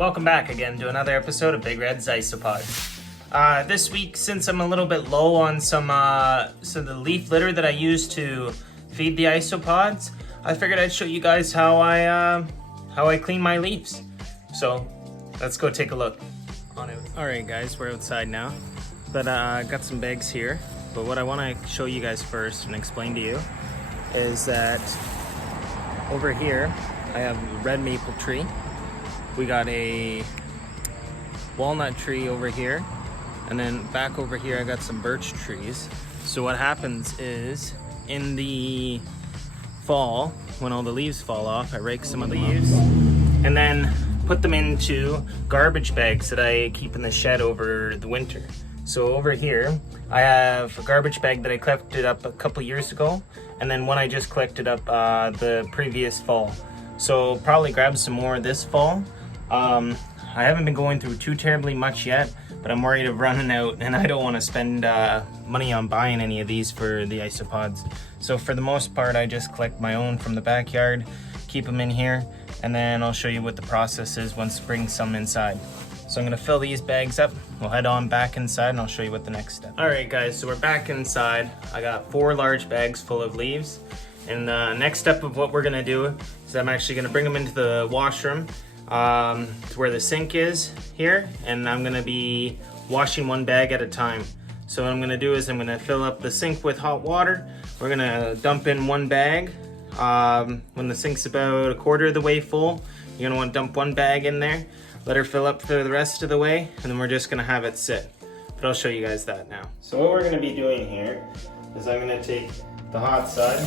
Welcome back again to another episode of Big Red's Isopods. This week, since I'm a little bit low on some the leaf litter that I use to feed the isopods, I figured I'd show you guys how I clean my leaves. So let's go take a look. Alright guys, we're outside now, but I got some bags here. But what I want to show you guys first and explain to you is that over here I have a red maple tree. We got a walnut tree over here, and then back over here I got some birch trees. So what happens is in the fall, when all the leaves fall off, I rake some of the leaves and then put them into garbage bags that I keep in the shed over the winter. So over here I have a garbage bag that I collected up a couple years ago, and then one I just collected up the previous fall. So probably grab some more this fall. I haven't been going through too terribly much yet, but I'm worried of running out, and I don't want to spend money on buying any of these for the isopods. So for the most part, I just collect my own from the backyard, keep them in here, and then I'll show you what the process is once I bring some inside. So I'm gonna fill these bags up. We'll head on back inside and I'll show you what the next step. All right guys, so we're back inside. I got 4 large bags full of leaves. And the next step of what we're gonna do is I'm actually gonna bring them into the washroom to where the sink is here, and I'm gonna be washing one bag at a time. So what I'm gonna do is I'm gonna fill up the sink with hot water. We're gonna dump in one bag. When the sink's about a quarter of the way full, you're gonna want to dump one bag in there, let her fill up for the rest of the way, and then we're just gonna have it sit. But I'll show you guys that now. So what we're gonna be doing here is I'm gonna take the hot side,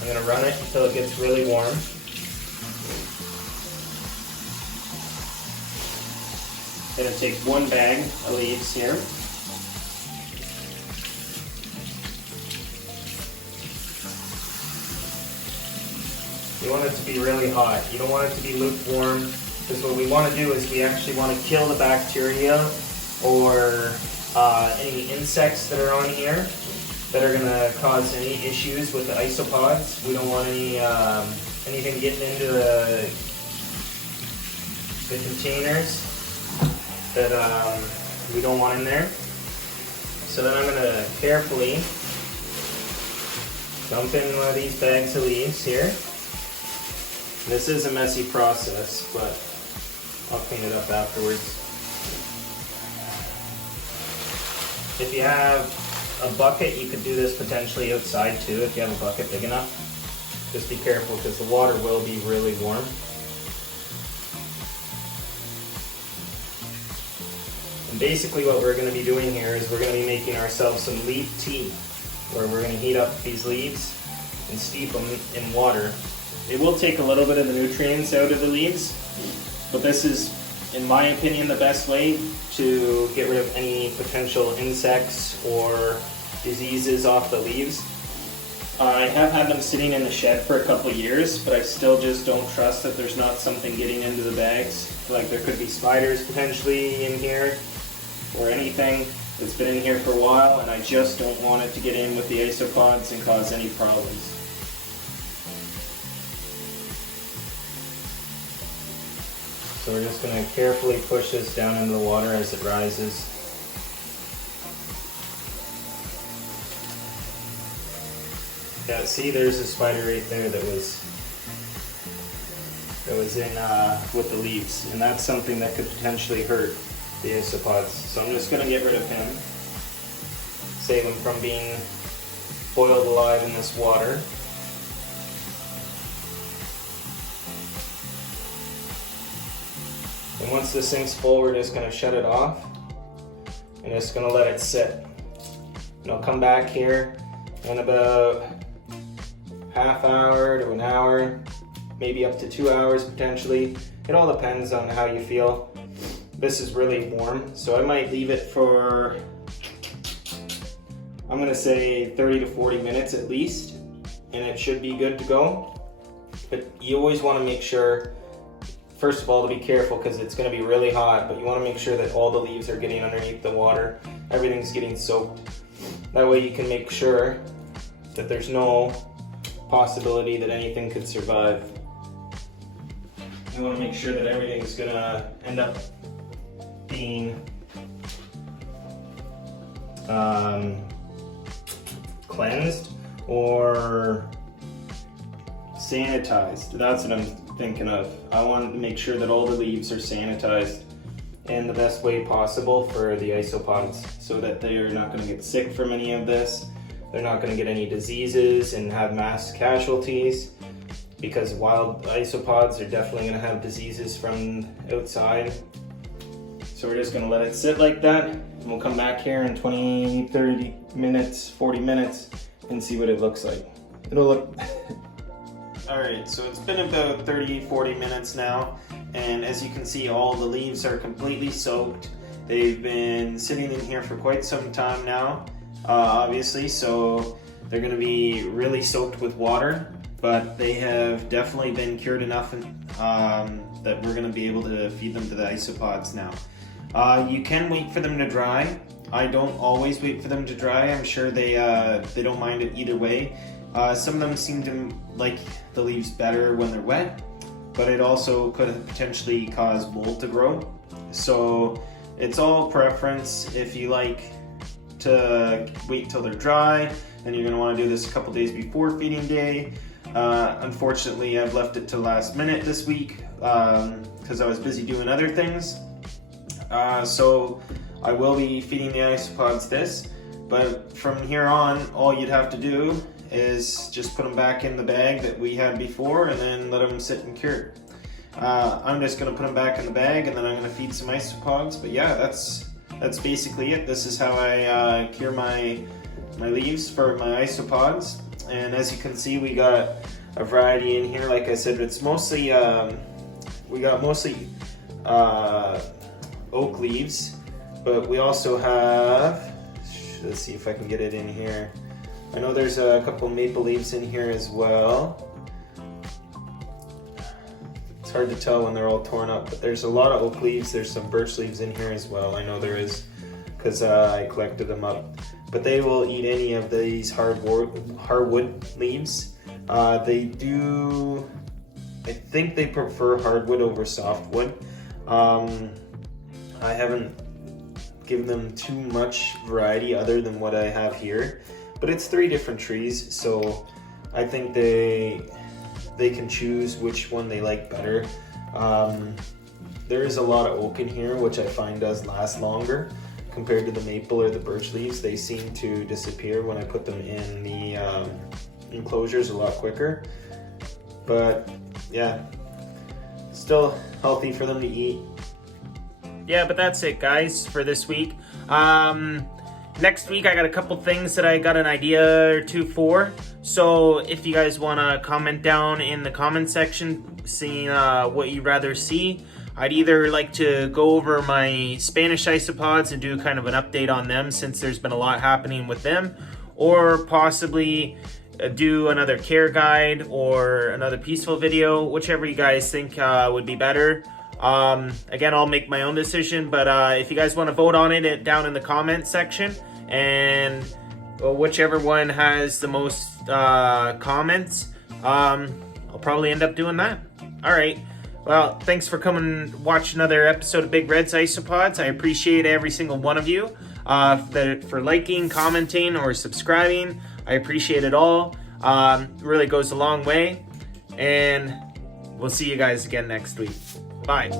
I'm gonna run it until it gets really warm. Gonna take one bag of leaves here. You want it to be really hot. You don't want it to be lukewarm, because what we want to do is we actually want to kill the bacteria or any insects that are on here that are going to cause any issues with the isopods. We don't want any anything getting into the containers that we don't want in there. So then I'm going to carefully dump in one of these bags of leaves here. This is a messy process, but I'll clean it up afterwards. If you have a bucket, you could do this potentially outside too, if you have a bucket big enough. Just be careful because the water will be really warm. And basically what we're going to be doing here is we're going to be making ourselves some leaf tea, where we're going to heat up these leaves and steep them in water. It will take a little bit of the nutrients out of the leaves, but this is, in my opinion, the best way to get rid of any potential insects or diseases off the leaves. I have had them sitting in the shed for a couple of years, but I still just don't trust that there's not something getting into the bags. Like there could be spiders potentially in here, or anything that's been in here for a while, and I just don't want it to get in with the isopods and cause any problems. So we're just going to carefully push this down into the water as it rises. Yeah, see, there's a spider right there that was in with the leaves, and that's something that could potentially hurt the isopods. So I'm just going to get rid of him, save him from being boiled alive in this water. And once the sink's full, we're just going to shut it off and just going to let it sit. And I'll come back here in about half hour to an hour, maybe up to 2 hours potentially. It all depends on how you feel. This is really warm, so I might leave it for, I'm going to say 30 to 40 minutes at least, and it should be good to go. But you always want to make sure, first of all, to be careful because it's going to be really hot, but you want to make sure that all the leaves are getting underneath the water. Everything's getting soaked. That way you can make sure that there's no possibility that anything could survive. you want to make sure that everything's gonna end up being cleansed or sanitized. That's what I'm thinking of. I want to make sure that all the leaves are sanitized in the best way possible for the isopods so that they're not going to get sick from any of this. They're not going to get any diseases and have mass casualties, because wild isopods are definitely going to have diseases from outside. So we're just going to let it sit like that, and we'll come back here in 20, 30 minutes, 40 minutes and see what it looks like. It'll look... Alright, so it's been about 30, 40 minutes now, and as you can see, all the leaves are completely soaked. They've been sitting in here for quite some time now, obviously, so they're going to be really soaked with water, but they have definitely been cured enough that we're going to be able to feed them to the isopods now. You can wait for them to dry. I don't always wait for them to dry. I'm sure they don't mind it either way. Some of them seem to like the leaves better when they're wet, but it also could potentially cause mold to grow. So it's all preference. If you like to wait till they're dry, then you're going to want to do this a couple days before feeding day. Unfortunately, I've left it to last minute this week because I was busy doing other things. So I will be feeding the isopods this, but from here on, all you'd have to do is just put them back in the bag that we had before and then let them sit and cure. I'm just going to put them back in the bag and then I'm going to feed some isopods. But yeah, that's basically it. This is how I cure my leaves for my isopods. And as you can see, we got a variety in here. Like I said, it's mostly we got mostly oak leaves, but we also have, let's see if I can get it in here. I know there's a couple maple leaves in here as well. It's hard to tell when they're all torn up, but there's a lot of oak leaves. There's some birch leaves in here as well. I know there is, because I collected them up. But they will eat any of these hardwood leaves. They do, I think they prefer hardwood over softwood. I haven't given them too much variety other than what I have here. But it's 3 different trees, so I think they can choose which one they like better. There is a lot of oak in here, which I find does last longer compared to the maple or the birch leaves. They seem to disappear when I put them in the enclosures a lot quicker. But yeah, still healthy for them to eat. Yeah, but that's it, guys, for this week. Next week, I got a couple things that I got an idea or two for. So if you guys want to comment down in the comment section, seeing what you'd rather see, I'd either like to go over my Spanish isopods and do kind of an update on them since there's been a lot happening with them, or possibly do another care guide or another peaceful video, whichever you guys think would be better. Again, I'll make my own decision, but if you guys want to vote on it down in the comment section, and whichever one has the most comments, I'll probably end up doing that. All right. Well, thanks for coming and watch another episode of Big Red's Isopods. I appreciate every single one of you for liking, commenting, or subscribing. I appreciate it all. It really goes a long way. And we'll see you guys again next week. Bye.